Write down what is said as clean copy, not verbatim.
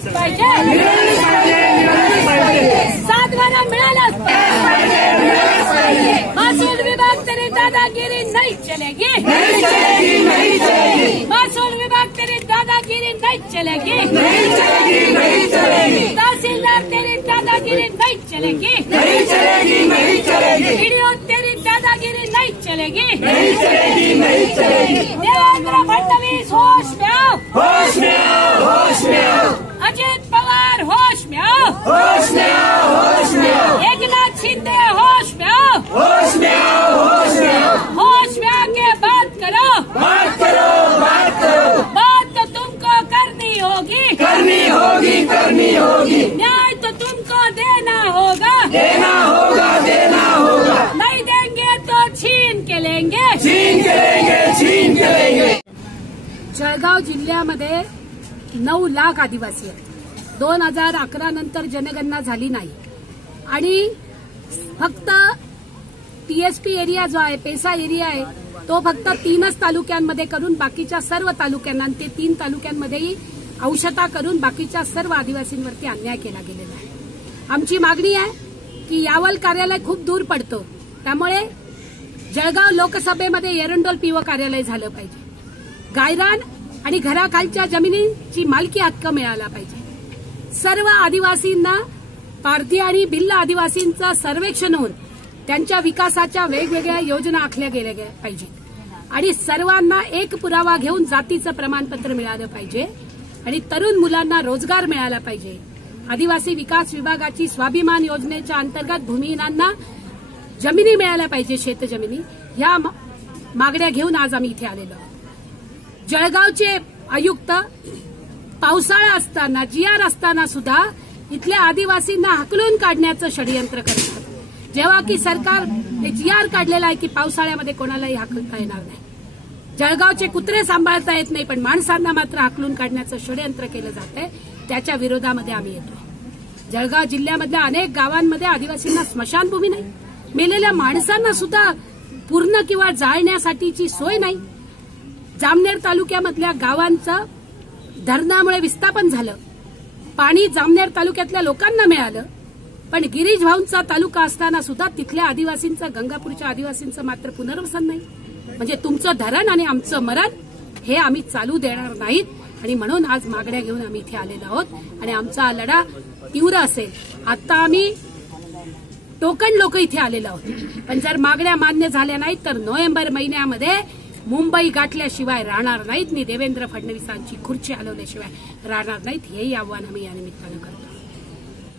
मिळालीच पाहिजे, सातबारा मिळालाच पाहिजे। महसूल विभाग तेरी दादागिरी नहीं चलेगी, महसूल विभाग तेरी दादागिरी नहीं चलेगी, तहसीलदार तेरी दादागिरी नहीं चलेगी, वीडियो तेरी दादागिरी नहीं चलेगी, देवेंद्र फडणवीस होश में आओ, होश में आओ, होश में आओ, अजित पवार होश में आओ, होश में आओ, होश में आओ, एकनाथ शिंदे होश में आओ, होश में आओ, होश में आओ, होश में आके बात करो, बात करो, बात करो, बात तो तुमको करनी होगी, करनी होगी, करनी होगी, न्याय तो तुमको देना होगा, देना होगा, देना होगा, नहीं देंगे तो छीन के लेंगे, छीन के लेंगे, छीन के लेंगे। जळगाव जिल्ह्यामध्ये 9 लाख आदिवासी आहेत। 2011 नंतर जनगणना झाली नाही आणि फक्त टीएसपी एरिया जो आहे, पेसा एरिया आहे, तो फक्त 3च तालुक्यांमध्ये करून बाकीच्या सर्व तालुक्यांना, ते 3 तालुक्यांमध्येही अंशता करून बाकीच्या सर्व आदिवासींवरती अन्याय केला गेलेला आहे। आमची मागणी आहे की यावल कार्यालय खूप दूर पडतं, त्यामुळे जळगाव लोकसभेमध्ये एरंडोल पीओ कार्यालय झालं पाहिजे। गायरान आणि घराखालच्या जमिनीची मालकी हक्क मिळाला पाहिजे। सर्व आदिवासींना पारधी आणि भिल्ल आदिवासींचं सर्वेक्षण होऊन त्यांच्या विकासाच्या वेगवेगळ्या योजना आखल्या गेल्या पाहिजेत आणि सर्वांना एक पुरावा घेऊन जातीचं प्रमाणपत्र मिळालं पाहिजे आणि तरुण मुलांना रोजगार मिळाला पाहिजे। आदिवासी विकास विभागाची स्वाभिमान योजनेच्या अंतर्गत भूमिहीनांना जमिनी मिळाल्या पाहिजे, शेतजमिनी। या मागण्या घेऊन आज आम्ही इथे आलेलो आहोत। जळगावचे आयुक्त पावसाळा असताना, जीआर असताना सुद्धा इथल्या आदिवासींना हाकलून काढण्याचं षडयंत्र करतात, जेव्हा की सरकार जीआर काढलेला आहे की पावसाळ्यामध्ये कोणालाही हाकलता येणार नाही। जळगावचे कुत्रे सांभाळता येत नाही, पण माणसांना मात्र हाकलून काढण्याचं षडयंत्र केलं जातंय, त्याच्या विरोधामध्ये आम्ही येतो। जळगाव जिल्ह्यामधल्या अनेक गावांमध्ये आदिवासींना स्मशानभूमी नाही, मेलेल्या माणसांना सुद्धा पूर्ण किंवा जाळण्यासाठीची सोय नाही। जामनेर तालुक्यामधल्या गावांचं धरणामुळे विस्थापन झालं, पाणी जामनेर तालुक्यातल्या लोकांना मिळालं, पण गिरीश भाऊंचा तालुका असताना सुद्धा तिथल्या आदिवासींचं, गंगापूरच्या आदिवासींचं मात्र पुनर्वसन नाही। म्हणजे तुमचं धरण आणि आमचं मरण हे आम्ही चालू देणार नाहीत आणि म्हणून आज मागण्या घेऊन आम्ही इथे आलेलो आहोत आणि आमचा हा लढा तीव्र असेल। आता आम्ही टोकन लोक इथे आलेलो आहोत, पण जर मागण्या मान्य झाल्या नाहीत तर नोव्हेंबर महिन्यामध्ये मुंबई गाठल्याशिवाय राहणार नाहीत, मी देवेंद्र फडणवीसांची खुर्ची हलवल्याशिवाय राहणार नाहीत, हेही आव्हान आम्ही या निमित्तानं करतो।